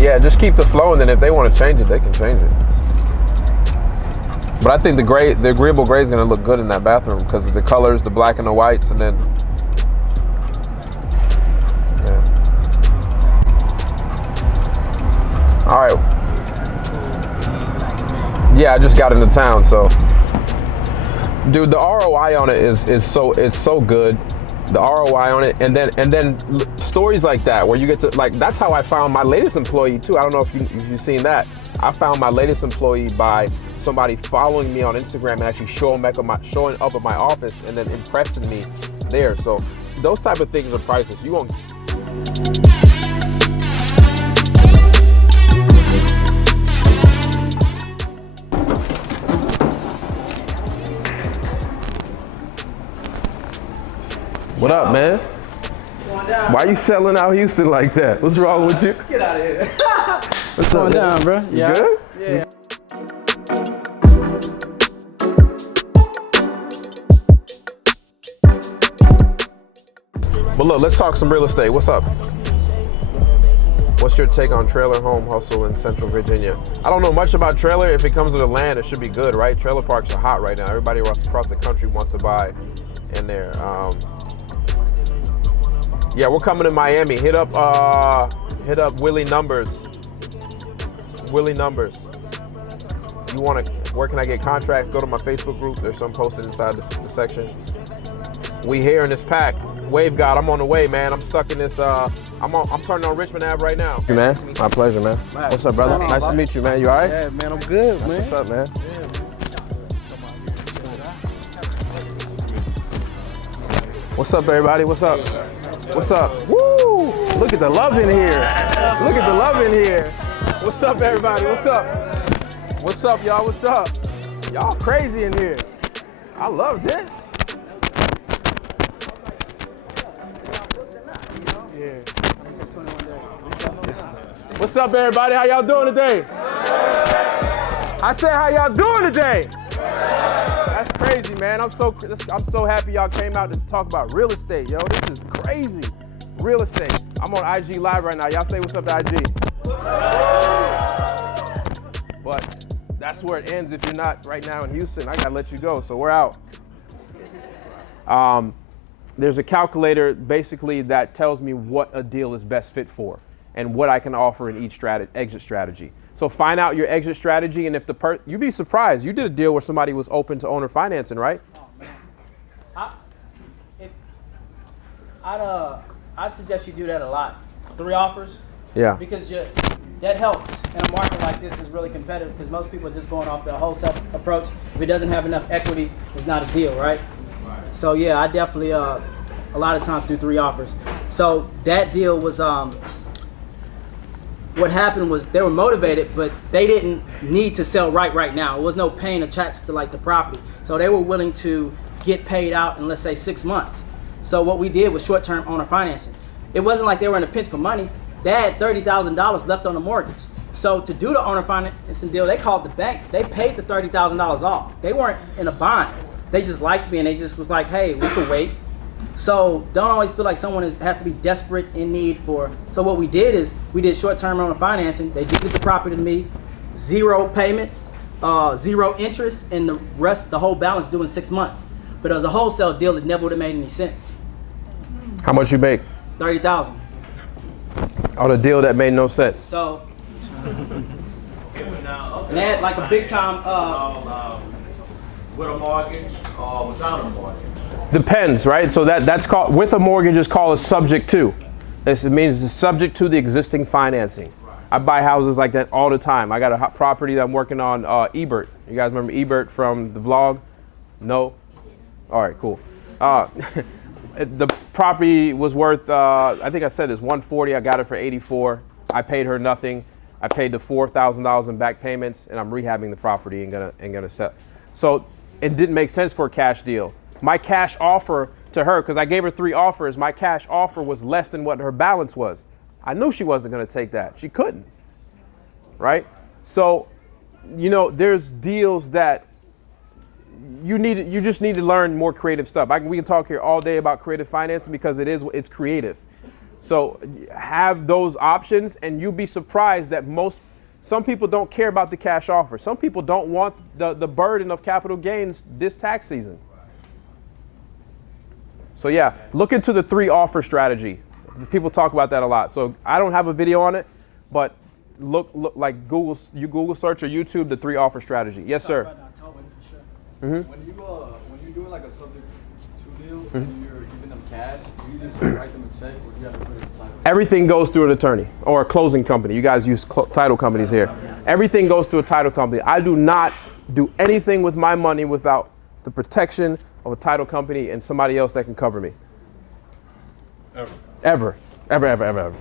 Yeah, just keep the flow, and then if they want to change it, they can change it. But I think the agreeable gray is going to look good in that bathroom because of the colors, the black and the whites, and then. Yeah. All right. Yeah, I just got into town, so. Dude, the ROI on it is so good. The ROI on it, and then stories like that where you get to, like, that's how I found my latest employee too. I don't know if you've seen that. I found my latest employee by somebody following me on Instagram and actually showing up at my office and then impressing me there. So those type of things are priceless. You won't. What up, man? Why you selling out Houston like that? What's wrong with you? Get out of here. What's going up, down, bro? You good? Yeah. But look, let's talk some real estate. What's up? What's your take on trailer home hustle in Central Virginia? I don't know much about trailer. If it comes to the land, it should be good, right? Trailer parks are hot right now. Everybody across the country wants to buy in there. Yeah, we're coming to Miami. Hit up Willie Numbers. Willie Numbers. You want to? Where can I get contracts? Go to my Facebook group. There's some posted inside the section. We here in this pack. Wave God, I'm on the way, man. I'm stuck in this. I'm turning on Richmond Ave right now. Hey, man, my pleasure, man. What's up, brother? Nice to meet you, man. You all right? Yeah, man, I'm good, man. What's up, man? What's up, everybody? What's up? What's up? Woo! Look at the love in here. Look at the love in here. What's up, everybody? What's up? What's up, y'all? What's up? Y'all crazy in here. I love this. Yeah. What's up, everybody? How y'all doing today? I said, how y'all doing today? That's crazy, man. I'm so happy y'all came out to talk about real estate, yo. This is crazy. Real estate. I'm on IG Live right now. Y'all say what's up to IG. But that's where it ends if you're not right now in Houston. I gotta let you go, so we're out. There's a calculator basically that tells me what a deal is best fit for and what I can offer in each exit strategy. So find out your exit strategy, and if you'd be surprised. You did a deal where somebody was open to owner financing, right? Oh man, I'd suggest you do that a lot. 3 offers. Yeah. Because that helps in a market like this is really competitive because most people are just going off the wholesale approach. If it doesn't have enough equity, it's not a deal, right? So yeah, I definitely a lot of times do 3 offers. So that deal was what happened was they were motivated, but they didn't need to sell right now. There was no pain attached to like the property. So they were willing to get paid out in, let's say, 6 months. So what we did was short-term owner financing. It wasn't like they were in a pinch for money. They had $30,000 left on the mortgage. So to do the owner financing deal, they called the bank. They paid the $30,000 off. They weren't in a bind. They just liked me and they just was like, hey, we can wait. So don't always feel like someone has to be desperate in need for. So what we did is we did short-term owner financing. They gifted the property to me, 0 payments, 0 interest, and the rest, the whole balance due in 6 months. But as a wholesale deal, it never would have made any sense. How much you make? $30,000. On a deal that made no sense. So, and they had like a big time. With a mortgage or without a mortgage? Depends, right? So that's called, with a mortgage is called a subject to. This means it's subject to the existing financing. I buy houses like that all the time. I got a property that I'm working on, Ebert. You guys remember Ebert from the vlog? No? All right, cool. The property was worth, I think I said this, $140. I got it for $84. I paid her nothing. I paid the $4,000 in back payments, and I'm rehabbing the property and gonna sell. So it didn't make sense for a cash deal. My cash offer to her, because I gave her 3 offers, my cash offer was less than what her balance was. I knew she wasn't gonna take that. She couldn't, right? So, you know, there's deals that you just need to learn more creative stuff. We can talk here all day about creative financing because it's creative. So have those options, and you'll be surprised that some people don't care about the cash offer. Some people don't want the burden of capital gains this tax season. So yeah, look into the 3 offer strategy. People talk about that a lot. So I don't have a video on it, but look like Google search or YouTube the 3 offer strategy. Yes, sir. When you're doing like a subject to deal and you're giving them cash, do you just write them a check or do you have to put it in title? Everything goes through an attorney or a closing company. You guys use title companies here. Everything goes through a title company. I do not do anything with my money without the protection of a title company and somebody else that can cover me. Ever. So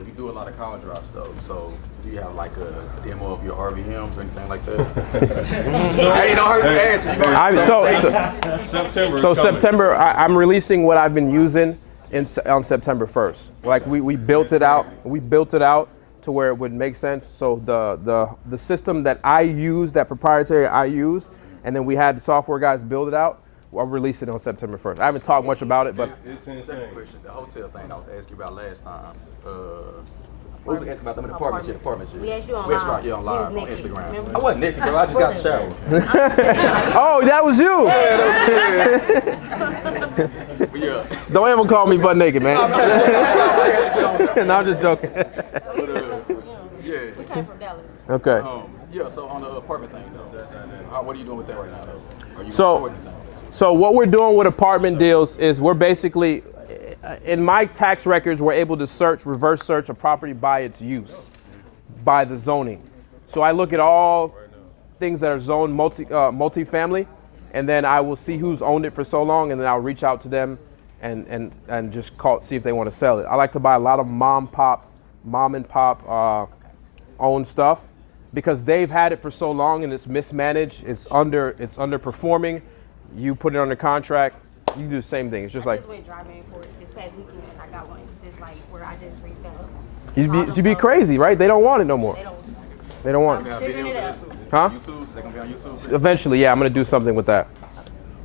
you do a lot of car drops though. So do you have like a demo of your RVMs or anything like that? So hey, don't hurt the ass. September, I'm releasing what I've been using on September 1st. Like we built it out. We built it out to where it would make sense. So the system that I use, that proprietary I use, and then we had the software guys build it out. I'll release it on September 1st. I haven't talked much about it, but Second question, the hotel thing I was asking you about last time. What was I asking about them in the apartment shit? We asked you online. Yeah, online He on was Nikki, Instagram. remember? I wasn't Nikki, bro. I just got the shower. oh, that was you. But yeah. Don't ever call me butt naked, man. No, I'm just joking. Yeah. We came from Dallas. Okay. Yeah. So on the apartment thing though, what are you doing with that right now though? Are you So, recording that? so what we're doing with apartment deals is we're basically, in my tax records, we're able to reverse search a property by its use, by the zoning. So I look at all things that are zoned multifamily, and then I will see who's owned it for so long, and then I'll reach out to them and just see if they want to sell it. I like to buy a lot of mom and pop owned stuff because they've had it for so long and it's mismanaged, it's underperforming. You put it under contract, you can do the same thing. It's just I like just went driving for it this past weekend and I got one. It's like where I just reached out. you'd be crazy, right? They don't want it no more. They don't want it. I'm figuring it out. Huh? YouTube? Is that gonna be on YouTube? Eventually, yeah, I'm gonna do something with that.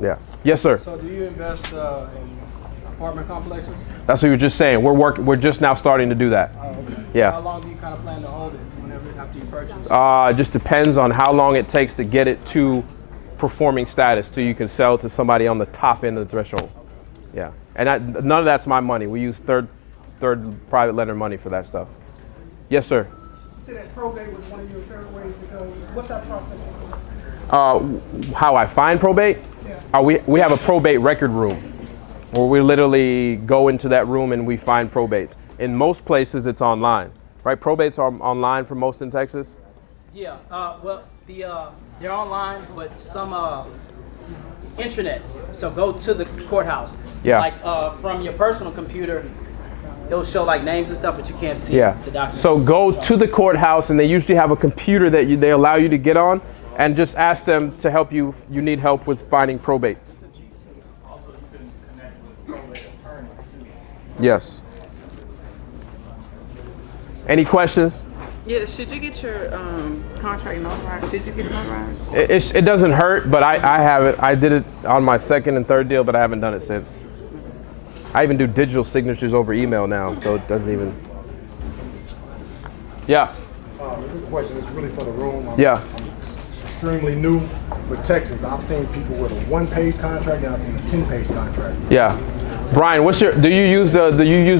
Yeah. Yes, sir. So do you invest in apartment complexes? That's what you were just saying. We're just now starting to do that. Oh, okay. Yeah. How long do you kind of plan to hold it after you purchase? It just depends on how long it takes to get it to performing status till you can sell to somebody on the top end of the threshold. Yeah. And none of that's my money. We use third private lender money for that stuff. Yes, sir. You said that probate was one of your favorite ways to go. What's that process like? How I find probate? Yeah. We have a probate record room where we literally go into that room and we find probates. In most places, it's online, right? Probates are online for most in Texas. Yeah, well, they're online, but some intranet. So go to the courthouse. Yeah. Like from your personal computer, it'll show like names and stuff, but you can't see Yeah. the documents. So go to the courthouse, and they usually have a computer that they allow you to get on, and just ask them to help you. You need help with finding probates. Yes. Any questions? Yeah, should you get your contract notarized? Should you get it notarized? It doesn't hurt, but I have it. I did it on my second and third deal, but I haven't done it since. I even do digital signatures over email now, so it doesn't even. Yeah. This question is really for the room. I'm extremely new with Texas. I've seen people with a one-page contract, and I've seen a 10-page contract. Yeah. Brian, do you use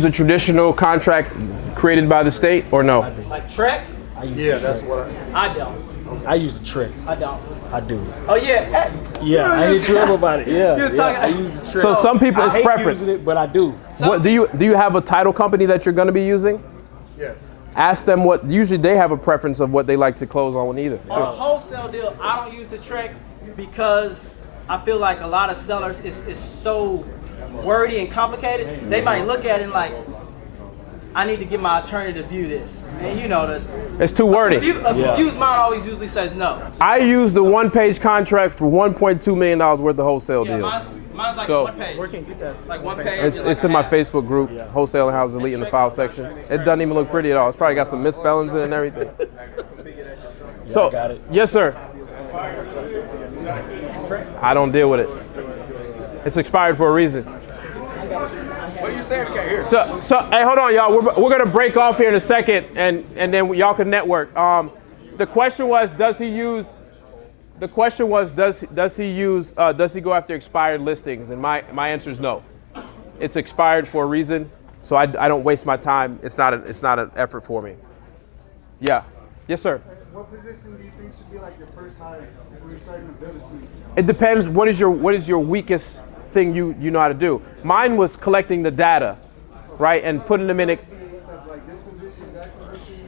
the traditional contract created by the state or no? Like Trek? Yeah, that's what I don't. I use the trick. I don't. I do. Oh yeah. Yeah, I hit you up about it. Yeah, You was talking- I use the trick. So some people, it's I hate preference. using it, but I do. What do you have a title company that you're going to be using? Yes. Ask them what. Usually they have a preference of what they like to close on either. On a wholesale deal, I don't use the Trek because I feel like a lot of sellers is so wordy and complicated. They might look at it and like, I need to get my attorney to view this. And you know, It's too wordy. a confused mind always usually says no. I use the one-page contract for $1.2 million worth of wholesale Yeah, deals. mine's like So- one page. Where can you get that? Like one page. It's in my Facebook group, Wholesaling House Elite in the file section. It doesn't even look pretty at all. It's probably got some misspellings in it and everything. So, got it. yes, sir. I don't deal with it. It's expired for a reason. What are you saying? I can't hear. So hey, hold on, y'all. We're gonna break off here in a second, and then y'all can network. The question was, does he use? The question was, does he go after expired listings? And my answer is no. It's expired for a reason, so I don't waste my time. It's not an effort for me. Yeah. Yes, sir. What position do you think should be like your first hire when you're starting to build a team? It depends. What is your weakest thing you know how to do? Mine was collecting the data, right, and putting them in it.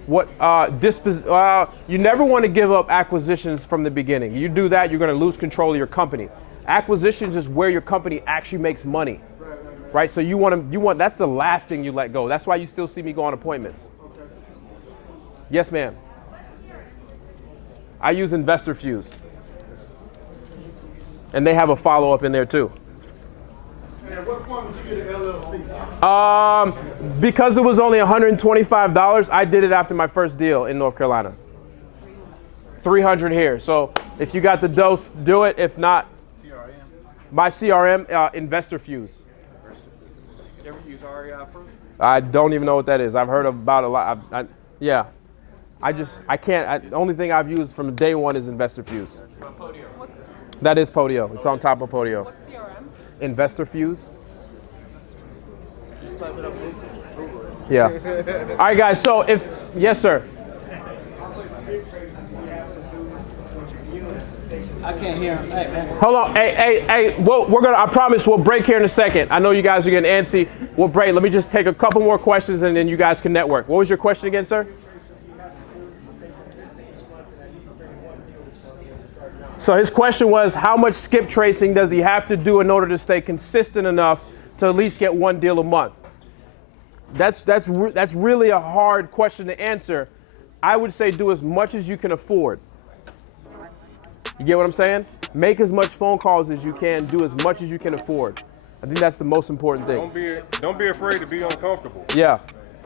What you never want to give up acquisitions from the beginning. You do that, you're going to lose control of your company. Acquisitions is where your company actually makes money, right? So you want that's the last thing you let go. That's why you still see me go on appointments. Yes, ma'am. I use Investor Fuse, and they have a follow-up in there too. At what point would you get an LLC? Because it was only $125, I did it after my first deal in North Carolina. 300 here. So if you got the dose, do it. If not, my CRM, Investor Fuse. You ever use REI Proof? I don't even know what that is. I've heard about a lot. Yeah. I can't. The only thing I've used from day one is Investor Fuse. That is Podio. It's on top of Podio. What's CRM? Investor Fuse. Yeah. All right, guys. So yes, sir. I can't hear him. Hey, man. Hold on. Hey. Well, I promise we'll break here in a second. I know you guys are getting antsy. We'll break. Let me just take a couple more questions and then you guys can network. What was your question again, sir? So his question was, how much skip tracing does he have to do in order to stay consistent enough to at least get one deal a month? That's really a hard question to answer. I would say do as much as you can afford. You get what I'm saying? Make as much phone calls as you can. Do as much as you can afford. I think that's the most important thing. Don't be afraid to be uncomfortable. Yeah.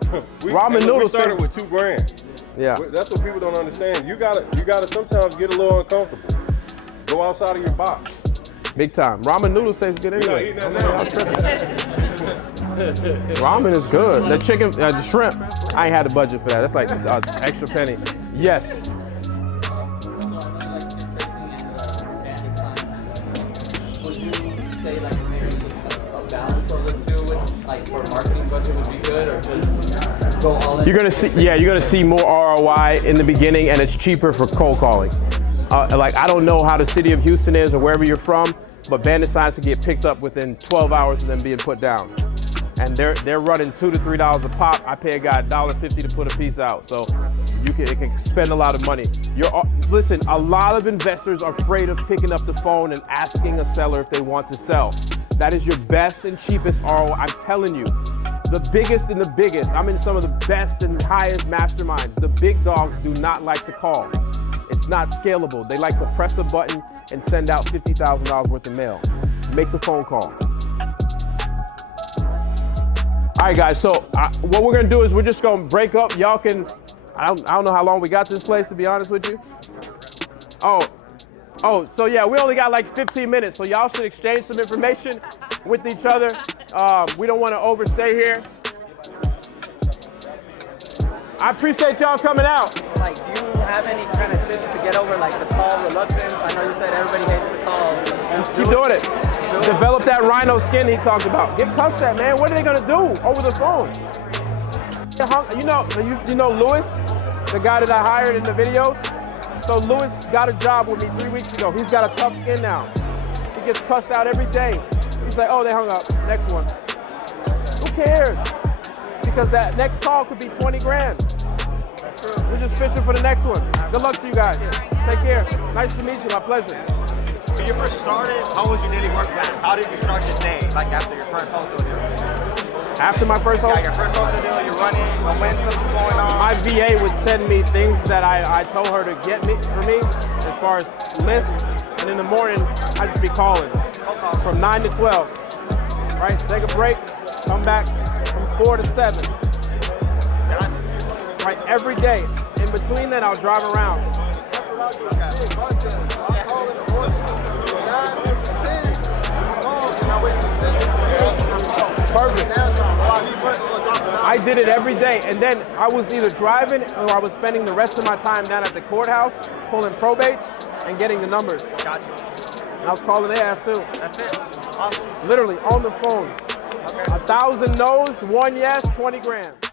Ramen noodles we started with $2,000. Yeah. That's what people don't understand. You gotta sometimes get a little uncomfortable. Go outside of your box. Big time. Ramen noodles taste good anyway. You're not eating that now. Ramen is good. The chicken, the shrimp, I ain't had the budget for that. That's like extra penny. Yes. Would you say like maybe a balance of the two, like for marketing budget would be good, or just go all in? You're gonna see more ROI in the beginning, and it's cheaper for cold calling. Like I don't know how the city of Houston is or wherever you're from, but bandit signs can get picked up within 12 hours of them being put down. And they're running $2 to $3 a pop. I pay a guy $1.50 to put a piece out. So it can spend a lot of money. Listen, a lot of investors are afraid of picking up the phone and asking a seller if they want to sell. That is your best and cheapest ROI. I'm telling you, the biggest and the biggest. I'm in some of the best and highest masterminds. The big dogs do not like to call. It's not scalable. They like to press a button and send out $50,000 worth of mail. Make the phone call. All right, guys, so what we're gonna do is we're just gonna break up. Y'all can, I don't know how long we got this place, to be honest with you. So yeah, we only got like 15 minutes, so y'all should exchange some information with each other. We don't wanna overstay here. I appreciate y'all coming out. Like, do you have any kind of tips to get over like the call reluctance? I know you said everybody hates the call. Just keep doing it. Develop that rhino skin he talked about. Get cussed at, man. What are they gonna do over the phone? You know Lewis, the guy that I hired in the videos? So Lewis got a job with me 3 weeks ago. He's got a tough skin now. He gets cussed out every day. He's like, oh, they hung up. Next one. Who cares? Because that next call could be 20 grand. We're just fishing for the next one. Good luck to you guys. Take care. Nice to meet you. My pleasure. When you first started, how was your daily work plan? How did you start your day, like after your first wholesale deal? After my first wholesale? Yeah, your first wholesale deal, you're running, when something's going on. My VA would send me things that I told her to get me for me, as far as lists. And in the morning, I'd just be calling from 9 to 12. Right? Take a break, come back from 4 to 7. Right, every day. In between that, I'll drive around. That's what I do. I call in the morning, 9 to 10, I call, and I wait till 6 to 8, and I call. Perfect. I did it every day, and then I was either driving or I was spending the rest of my time down at the courthouse pulling probates and getting the numbers. Gotcha. And I was calling their ass too. That's it. Awesome. Literally on the phone. Okay. 1,000 no's, 1 yes, 20 grand.